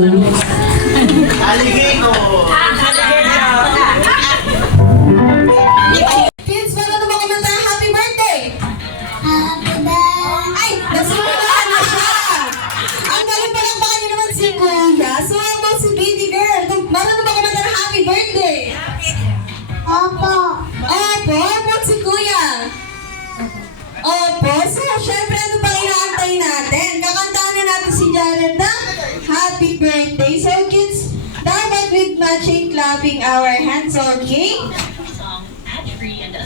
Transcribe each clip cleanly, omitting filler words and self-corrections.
Aligay ko. Kids, paano ba kumanta? Happy birthday! Happy birthday! Ay, nagsimulahan na siya! Ang galing pa lang baka niyo naman si Kuya. So, how about si baby girl? Paano ba kumanta ng happy birthday? Opo. Opo? Opo si Kuya? Opo. So, syempre, ano ba inaantay natin? Kakantahan na natin si Jared na happy birthday. So, kids, dapat with matching clapping our hands, okay?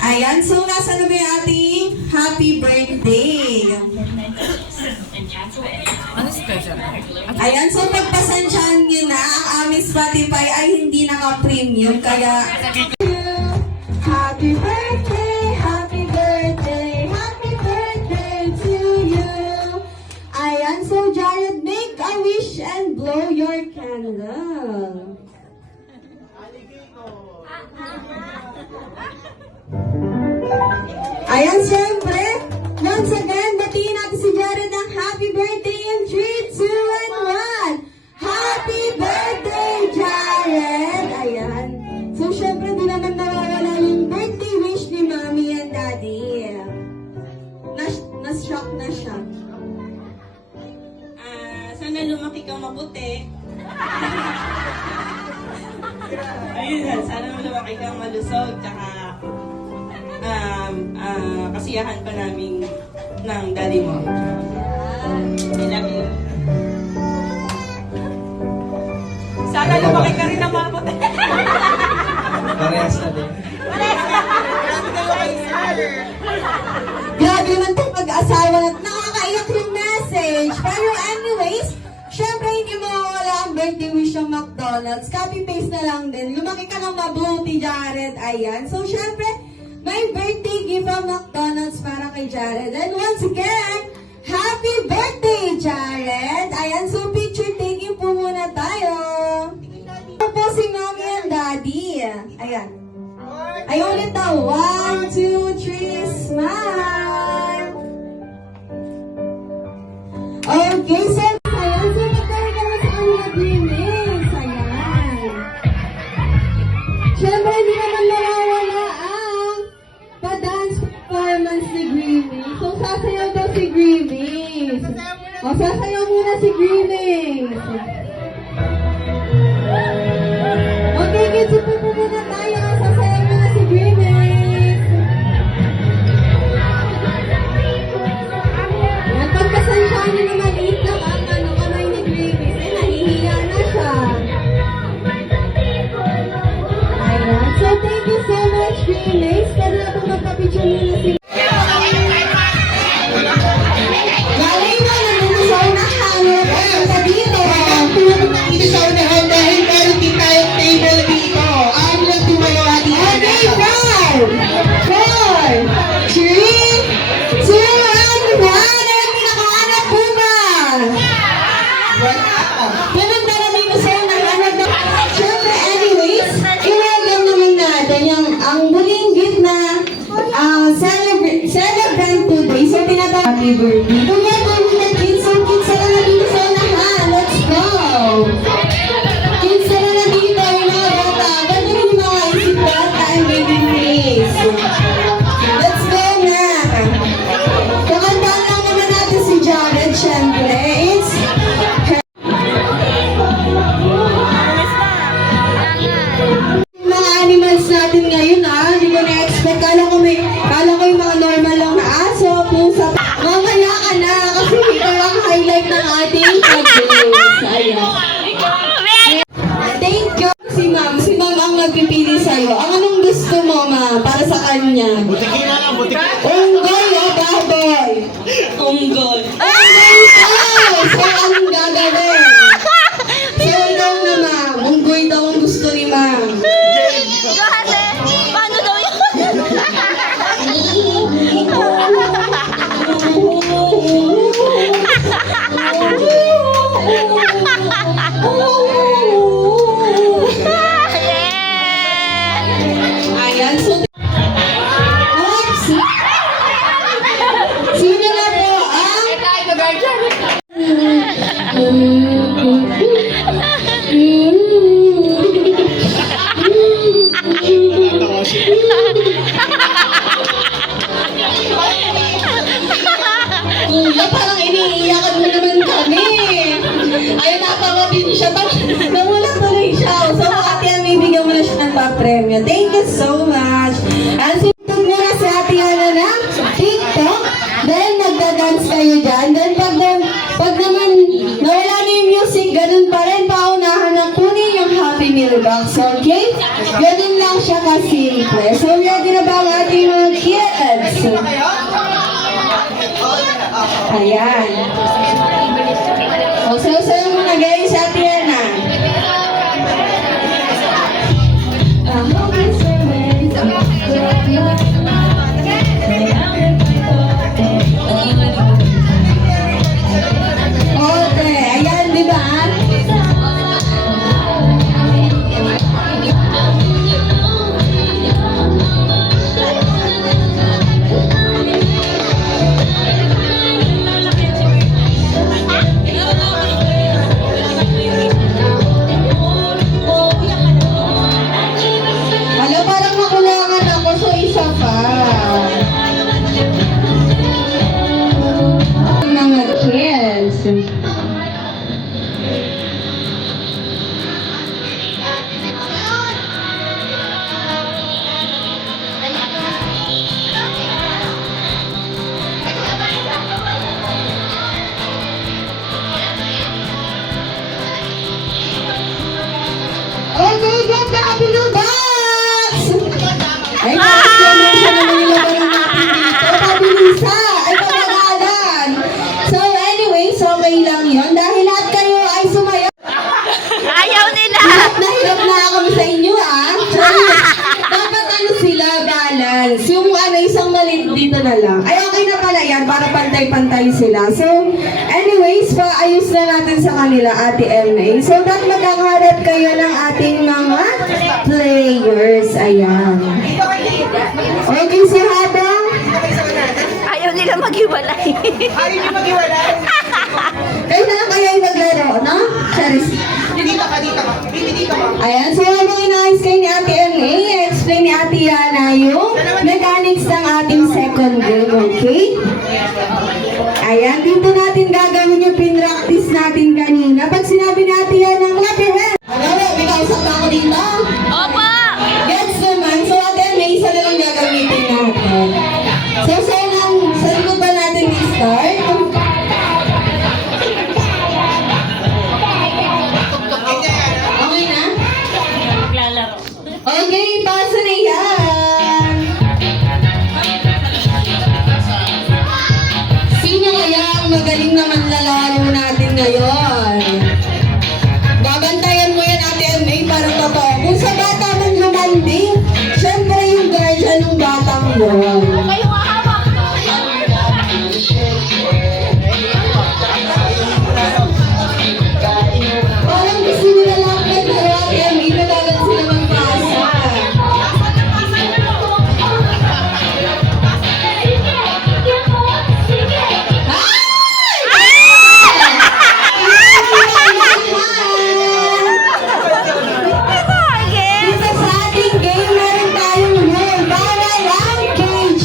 Ayan, so nasa na ba yung ating happy birthday? Ano special? Ayan, so pagpasensyahan nyo na, ang aming Spotify ay hindi naka-premium, kaya... Happy birthday, happy birthday, happy birthday to you. Ayan, so Jared, make a wish and blow your candle. Ayan, siyempre, once again, batiin natin si Jared ng happy birthday in 3, 2, and 1. Happy birthday, Jared! Ayan. So, siyempre, di naman nawawala yung birthday wish ni Mommy and Daddy. Na-shock na siya. Sana lumaki kang mabuti. Ayun, sana lumaki kang malusog, tsaka kasiyahan pa namin ng daddy mo. I love you. Sana lumaki ka rin ng mabuti. Parehas na din. Grabe naman itong pag-asawa at nakakaiyak yung message. Pero anyways, syempre hindi mo wala ang birthday wish ng McDonald's. Copy-paste na lang din. Lumaki ka ng mabuti, Jared. Ayan. So syempre, may birthday gift from McDonald's para kay Jared. And once again, happy birthday, Jared! Ayan, so picture taking po muna tayo. Ito po si Mommy and Daddy. Ayan. Ay, ulit daw. 1, 2, 3, smile! Okay, so ayan, so magkaroon naman sa kanila dreamings. Ayan. Siyempre, hindi naman nawawala ang pa-dance performance ni Grimmings. So, sasayaw daw si Grimmings. O, sasayaw muna si Grimmings. Okay, kids, upo po muna tayo. Sasayaw muna si Grimmings. Yan, pagkasansyahan niyo na maliit lang ang kamay ni Grimmings. Eh, nahihiya na siya. Ayan, so thank you so much, Grimmings. Pwede na itong magpapicture muna si galing na nanunusaw na hangin. Punta dito. Hindi sa unahan dahil meron din tayong table dito. Ano lang tumayo ating Okay, 5, 4, 3, 2, and 1. Ang pinakahanap po ba? Pumunta na dito sa unahan. Siyempre, anyways, i-welcome naman natin yung ang muling gift na celebrant today. So, tinatawag happy birthday. Kuya, na kids. So, kids na na dito sa unahan. Let's go! Kids na na dito. Yung mga bata. Ganda yung mga isip bata and baby face. Let's go na! Kakantaan lang naman natin si Jared, syempre. It's mga animals natin ngayon, hindi ko na-expect. Kala ko yung mga normal lang na aso, pusa. Mamaya ka na kasi ito ang highlight ng ating pag-days. Ayan. Thank you. Si ma'am ang nagpipili sa'yo. Ang anong gusto mo, ma'am, para sa kanya? Butikin na lang, butikin. Unggoy o baboy? Unggoy. Unggoy ko! So, anong gagawin? So, ikaw na, ma'am. Unggoy daw ang gusto ni ma'am. Kasi, paano daw yun? Ayan, so Namulat tuloy siya. So, Ate Ann, may bigyan mo na siya ng pa-premyo. Thank you so much. And sinutog mo na si Ate Ann na TikTok. Then, nagda-dance kayo dyan. Then, pag naman nawala na yung music, ganun pa rin. Paunahan na kunin yung Happy Meal Box. Okay? Ganun lang siya kasimple. So, ready na ba ang ating mga kids? Ayan. O, sayo-sayo mo na guys, Ate Ana. Okay, ayan, di ba? Hala, parang nakulangan ako, so isa pa. Mga kids. Okay, get the Happy Meal Box! Ay, nakasyaman siya naman yung labanan natin dito. Pabilisa! Ay, pagkakalan! So, anyways, okay lang yun. Dahil lahat kayo ay sumayaw. Ayaw nila! Nahirap na kami sa inyo, ah. Dapat ano sila, balance. Yung ano, isang maliit dito na lang. Ay, okay na pala yan, para pantay-pantay sila. So, anyways, paayos na natin sa kanila, Ate Elmay. So, dapat magkakaharap kayo ng ating mga players. Ayan. Okay, si Habang. Ayaw nila maghiwalay. Ayaw niyo mag-iwalay. Kayo na lang kaya yung maglaro, no? Charis. Dito ka, dito ka. Baby, dito ka. Ayan, so habang inaayos kayo ni Ate Elmay, i-explain ni Ate Yana yung mechanics ng ating second game, okay? Ayan, dito natin gagawin yung pinractice natin kanina. Pag sinabi ni Ate Yana, clap your hands. Ano, may kausap ba ako dito? Opo! Gets naman. So, Ate Elmay, isa na lang gagamitin natin. So, sa likod ba natin i-start? Okay na? Maglalaro. Okay, pasa na yan. Sino kaya ang magaling na manlalaro natin ngayon? Babantayan mo yan, Ate Elmay, para totoo. Kung sa bata man lumanding, syempre yung guardian ng batang yun. Kayo hawak! Parang gusto nila lang maglaro, Ate Elmay, nagagal sila magpasa. Dito sa ating game, meron tayong rule. Bawal ang cage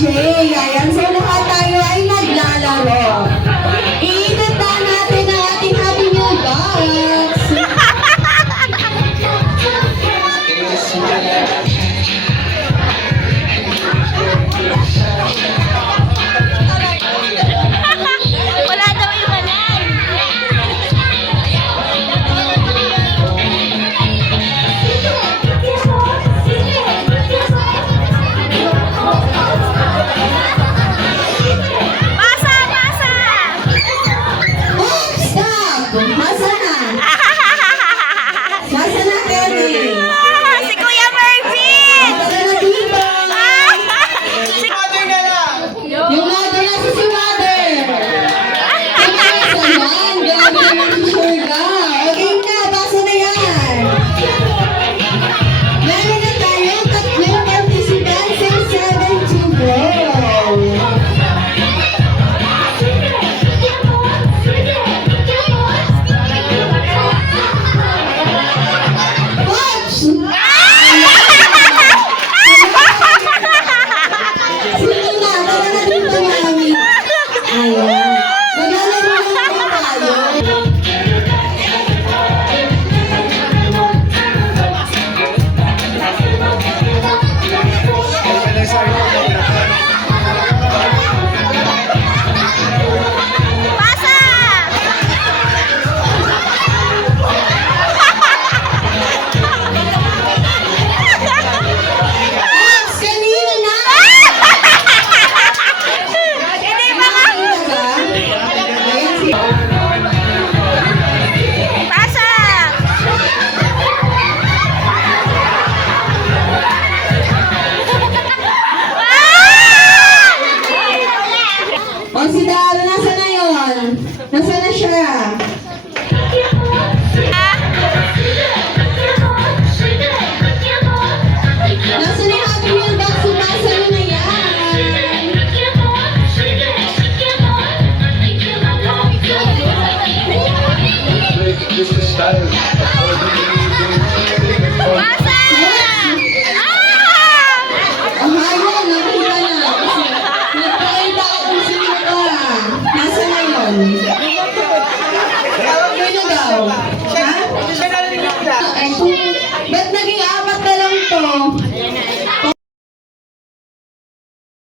Basa! Ang hayop, nakita na. Nagpakita ko kung sino ka. Nasa ngayon? Sino daw? Ha? Siya narinig lang. Eh, kung ba't naging apat na lang to?